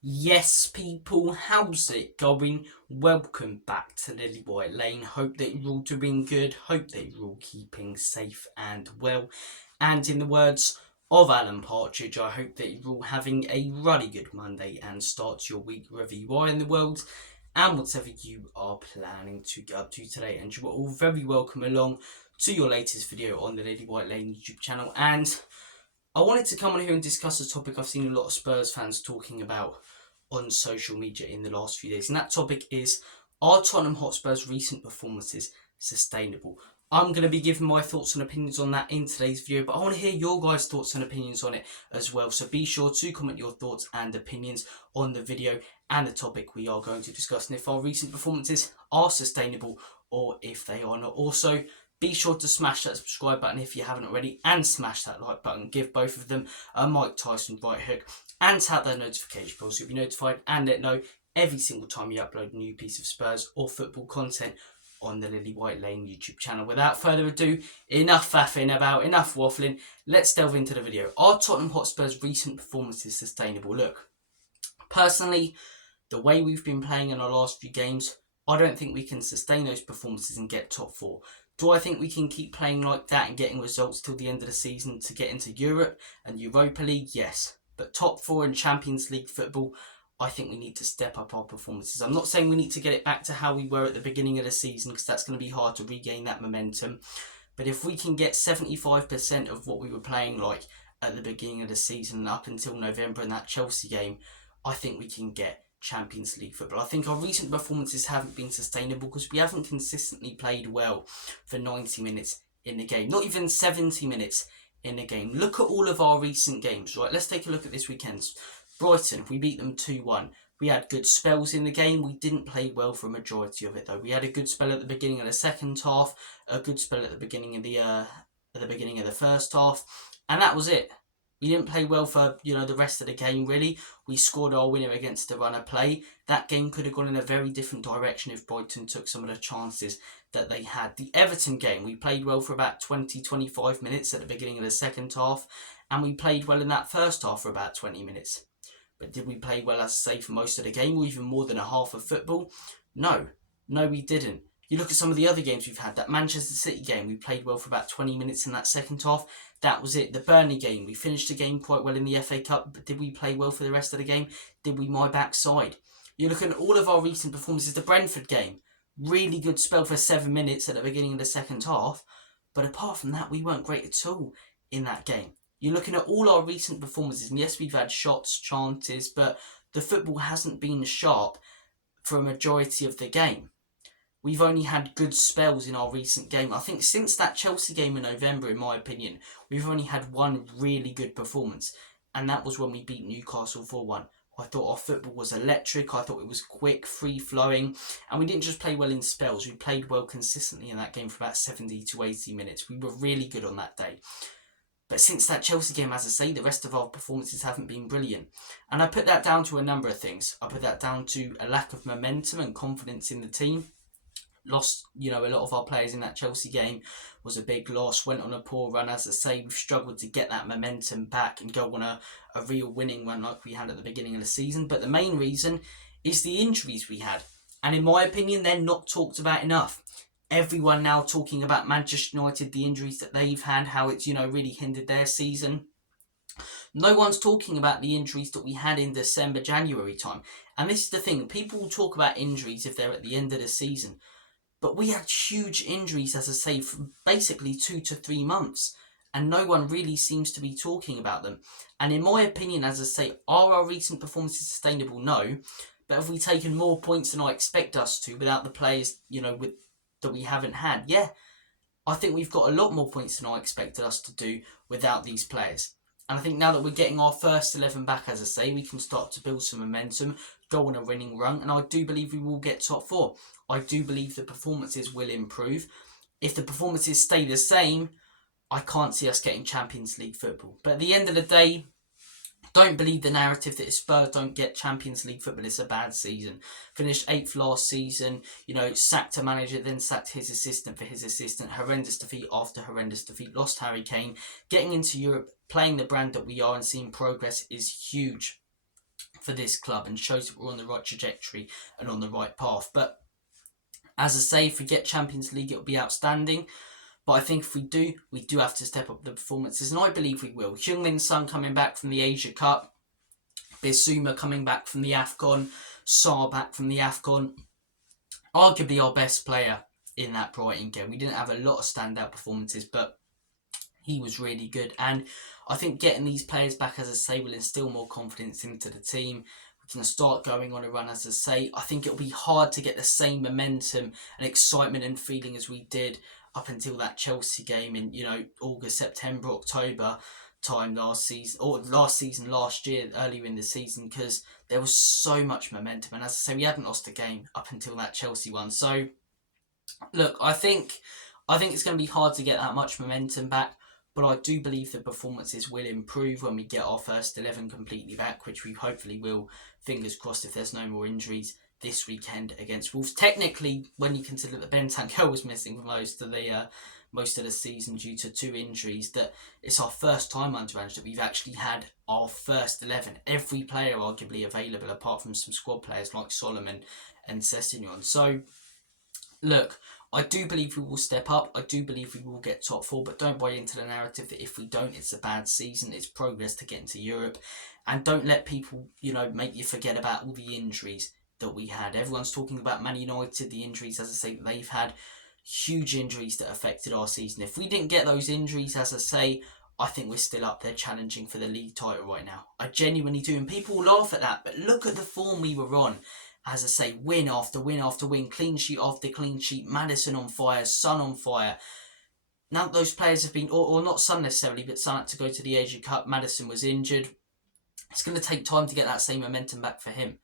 Yes, people, how's it going? Welcome back to Lily White Lane. Hope that you're all doing good. Hope that you're all keeping safe and well. And in the words of Alan Partridge, I hope that you're all having a really good Monday and start your week wherever you are in the world and whatever you are planning to get up to today. And you are all very welcome along to your latest video on the Lily White Lane YouTube channel. And I wanted to come on here and discuss a topic I've seen a lot of Spurs fans talking about on social media in the last few days, and that topic is: are Tottenham Hotspur's recent performances sustainable? I'm going to be giving my thoughts and opinions on that in today's video, but I want to hear your guys' thoughts and opinions on it as well. So be sure to comment your thoughts and opinions on the video and the topic we are going to discuss, and if our recent performances are sustainable or if they are not. Also, be sure to smash that subscribe button if you haven't already, and smash that like button. Give both of them a Mike Tyson right hook, and tap that notification bell so you'll be notified and let know every single time you upload a new piece of Spurs or football content on the Lily White Lane YouTube channel. Without further ado, enough faffing about, enough waffling. Let's delve into the video. Are Tottenham Hotspur's recent performances sustainable? Look, personally, the way we've been playing in our last few games, I don't think we can sustain those performances and get top four. Do I think we can keep playing like that and getting results till the end of the season to get into Europe and Europa League? Yes. But top four in Champions League football, I think we need to step up our performances. I'm not saying we need to get it back to how we were at the beginning of the season, because that's going to be hard to regain that momentum. But if we can get 75% of what we were playing like at the beginning of the season up until November in that Chelsea game, I think we can get Champions League football. I think our recent performances haven't been sustainable because we haven't consistently played well for 90 minutes in the game, not even 70 minutes in the game. Look at all of our recent games, right? Let's take a look at this weekend's. Brighton, we beat them 2-1. We had good spells in the game. We didn't play well for a majority of it though. We had a good spell at the beginning of the second half, a good spell at the beginning of the first half, and that was it. We didn't play well for the rest of the game really. We scored our winner against the runner play. That game could have gone in a very different direction if Brighton took some of the chances that they had. The Everton game, we played well for about 20-25 minutes at the beginning of the second half, and we played well in that first half for about 20 minutes. But did we play well, as I say, for most of the game, or even more than a half of football? No, we didn't. You look at some of the other games we've had. That Manchester City game, we played well for about 20 minutes in that second half. That was it. The Burnley game, we finished the game quite well in the FA Cup, but did we play well for the rest of the game? Did we my backside? You look at all of our recent performances. The Brentford game, really good spell for 7 minutes at the beginning of the second half, but apart from that, we weren't great at all in that game. You're looking at all our recent performances, and yes, we've had shots, chances, but the football hasn't been sharp for a majority of the game. We've only had good spells in our recent game. I think since that Chelsea game in November, in my opinion, we've only had one really good performance, and that was when we beat Newcastle 4-1. I thought our football was electric, I thought it was quick, free-flowing, and we didn't just play well in spells, we played well consistently in that game for about 70 to 80 minutes. We were really good on that day. But since that Chelsea game, as I say, the rest of our performances haven't been brilliant. And I put that down to a number of things. I put that down to a lack of momentum and confidence in the team. Lost, a lot of our players in that Chelsea game was a big loss. Went on a poor run. As I say, we've struggled to get that momentum back and go on a real winning run like we had at the beginning of the season. But the main reason is the injuries we had. And in my opinion, they're not talked about enough. Everyone now talking about Manchester United, the injuries that they've had, how it's, really hindered their season. No one's talking about the injuries that we had in December, January time. And this is the thing, people will talk about injuries if they're at the end of the season. But we had huge injuries, as I say, for basically 2 to 3 months. And no one really seems to be talking about them. And in my opinion, as I say, are our recent performances sustainable? No. But have we taken more points than I expect us to without the players, that we haven't had? Yeah, I think we've got a lot more points than I expected us to do without these players. And I think now that we're getting our first 11 back, as I say, we can start to build some momentum, go on a winning run, and I do believe we will get top 4. I do believe the performances will improve. If the performances stay the same, I can't see us getting Champions League football. But at the end of the day, don't believe the narrative that if Spurs don't get Champions League football, it's a bad season. Finished 8th last season, sacked a manager, then sacked his assistant for his assistant. Horrendous defeat after horrendous defeat. Lost Harry Kane. Getting into Europe, playing the brand that we are and seeing progress is huge. for this club and shows that we're on the right trajectory and on the right path. But as I say, if we get Champions League, it'll be outstanding. But I think if we do have to step up the performances, and I believe we will. Heung-min Son coming back from the Asia Cup, Bissouma coming back from the AFCON, Sarr back from the AFCON. Arguably our best player in that Brighton game. We didn't have a lot of standout performances, but he was really good. And I think getting these players back, as I say, will instill more confidence into the team. We can start going on a run, as I say. I think it'll be hard to get the same momentum and excitement and feeling as we did up until that Chelsea game in, August, September, October time last year, earlier in the season, because there was so much momentum. And as I say, we hadn't lost a game up until that Chelsea one. So, look, I think it's going to be hard to get that much momentum back. But I do believe the performances will improve when we get our first 11 completely back, which we hopefully will, fingers crossed, if there's no more injuries this weekend against Wolves. Technically, when you consider that Bentancur was missing for most of the season due to 2 injuries, that it's our first time under Ange that we've actually had our first 11. Every player arguably available, apart from some squad players like Solomon and Sessegnon. So, look, I do believe we will step up. I do believe we will get top 4, but don't buy into the narrative that if we don't, it's a bad season. It's progress to get into Europe. And don't let people, make you forget about all the injuries that we had. Everyone's talking about Man United, the injuries, as I say, that they've had. Huge injuries that affected our season. If we didn't get those injuries, as I say, I think we're still up there challenging for the league title right now. I genuinely do. And people laugh at that, but look at the form we were on. As I say, win after win after win, clean sheet after clean sheet, Maddison on fire, Son on fire. Now those players have been, or not Son necessarily, but Son had to go to the Asia Cup. Maddison was injured. It's going to take time to get that same momentum back for him.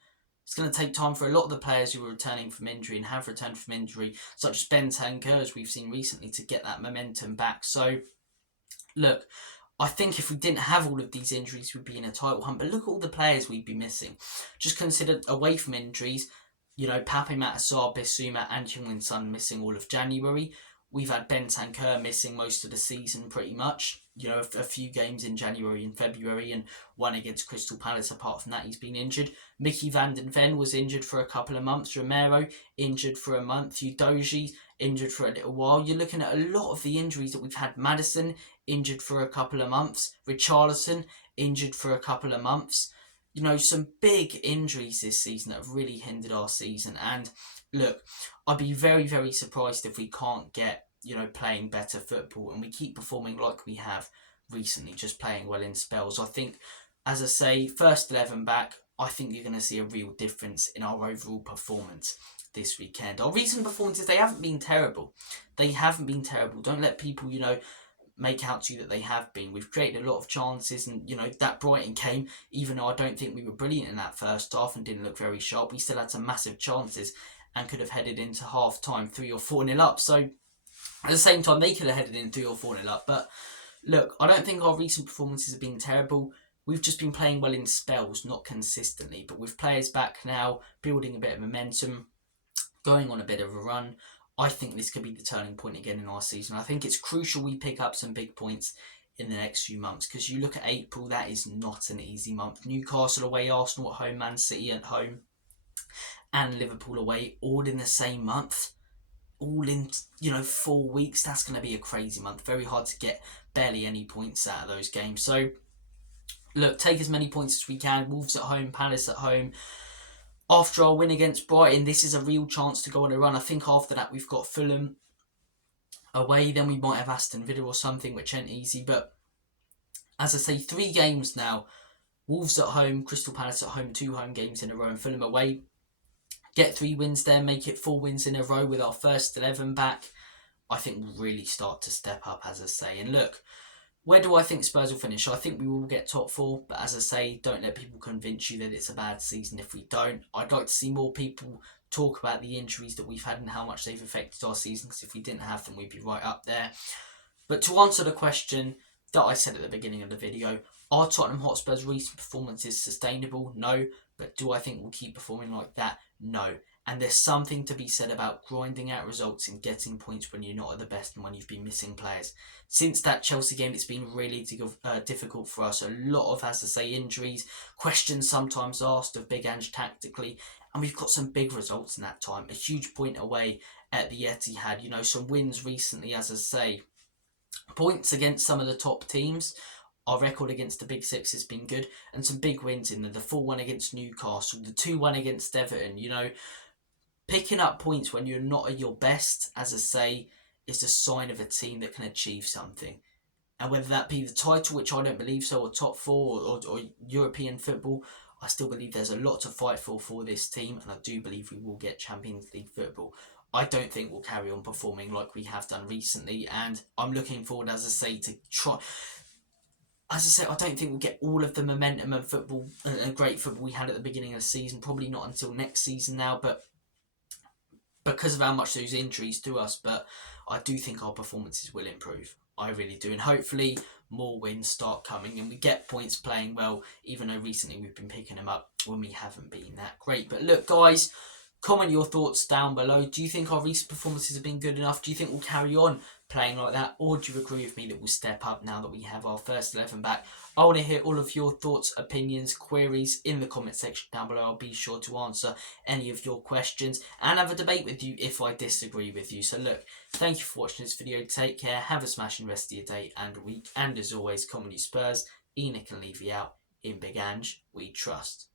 It's going to take time for a lot of the players who are returning from injury and have returned from injury, such as Bentancur, as we've seen recently, to get that momentum back. So, look, I think if we didn't have all of these injuries, we'd be in a title hunt. But look at all the players we'd be missing. Just consider, away from injuries, Pape Matar Sarr, Bissouma and Heung-min Son missing all of January. We've had Bentancur missing most of the season pretty much. A few games in January and February and one against Crystal Palace. Apart from that, he's been injured. Mickey van den Ven was injured for a couple of months. Romero, injured for a month. Udogie, injured for a little while. You're looking at a lot of the injuries that we've had. Maddison, injured for a couple of months. Richarlison, injured for a couple of months. Some big injuries this season that have really hindered our season. And look, I'd be very, very surprised if we can't get, playing better football and we keep performing like we have recently, just playing well in spells. I think, as I say, first 11 back, I think you're going to see a real difference in our overall performance this weekend. Our recent performances, they haven't been terrible. Don't let people, make out to you that they have been. We've created a lot of chances, and that Brighton game, even though I don't think we were brilliant in that first half and didn't look very sharp, we still had some massive chances and could have headed into half time 3 or 4-0 up. So at the same time, they could have headed in 3 or 4-0 up. But look, I don't think our recent performances have been terrible. We've just been playing well in spells, not consistently. But with players back now, building a bit of momentum, going on a bit of a run, I think this could be the turning point again in our season. I think it's crucial we pick up some big points in the next few months, because you look at April, that is not an easy month. Newcastle away, Arsenal at home, Man City at home, and Liverpool away, all in the same month. All in, 4 weeks. That's going to be a crazy month. Very hard to get barely any points out of those games. So, look, take as many points as we can. Wolves at home, Palace at home. After our win against Brighton, this is a real chance to go on a run. I think after that we've got Fulham away. Then we might have Aston Villa or something, which ain't easy. But as I say, 3 games now. Wolves at home, Crystal Palace at home, 2 home games in a row, and Fulham away. Get 3 wins there, make it 4 wins in a row with our first 11 back. I think we'll really start to step up, as I say. And look, where do I think Spurs will finish? I think we will get top 4. But as I say, don't let people convince you that it's a bad season if we don't. I'd like to see more people talk about the injuries that we've had and how much they've affected our season. Because if we didn't have them, we'd be right up there. But to answer the question that I said at the beginning of the video, are Tottenham Hotspur's recent performances sustainable? No. But do I think we'll keep performing like that? No. And there's something to be said about grinding out results and getting points when you're not at the best and when you've been missing players. Since that Chelsea game, it's been really difficult for us. A lot of, as I say, injuries, questions sometimes asked of Big Ange tactically, and we've got some big results in that time. A huge point away at the Etihad, you know, some wins recently, as I say. Points against some of the top teams. Our record against the Big Six has been good, and some big wins in there. The 4-1 against Newcastle, the 2-1 against Everton, you know. Picking up points when you're not at your best, as I say, is a sign of a team that can achieve something. And whether that be the title, which I don't believe so, or top four, or European football, I still believe there's a lot to fight for this team, and I do believe we will get Champions League football. I don't think we'll carry on performing like we have done recently, and I'm looking forward, as I say, to try. As I say, I don't think we'll get all of the momentum and football, and great football we had at the beginning of the season. Probably not until next season now, but because of how much those injuries do us, but I do think our performances will improve. I really do. And hopefully more wins start coming and we get points playing well, even though recently we've been picking them up when we haven't been that great. But look, guys, comment your thoughts down below. Do you think our recent performances have been good enough? Do you think we'll carry on playing like that? Or do you agree with me that we'll step up now that we have our first 11 back? I want to hear all of your thoughts, opinions, queries in the comment section down below. I'll be sure to answer any of your questions and have a debate with you if I disagree with you. So look, thank you for watching this video. Take care, have a smashing rest of your day and week. And as always, Comedy Spurs, Enoch and Levy out. In Big Ange, we trust.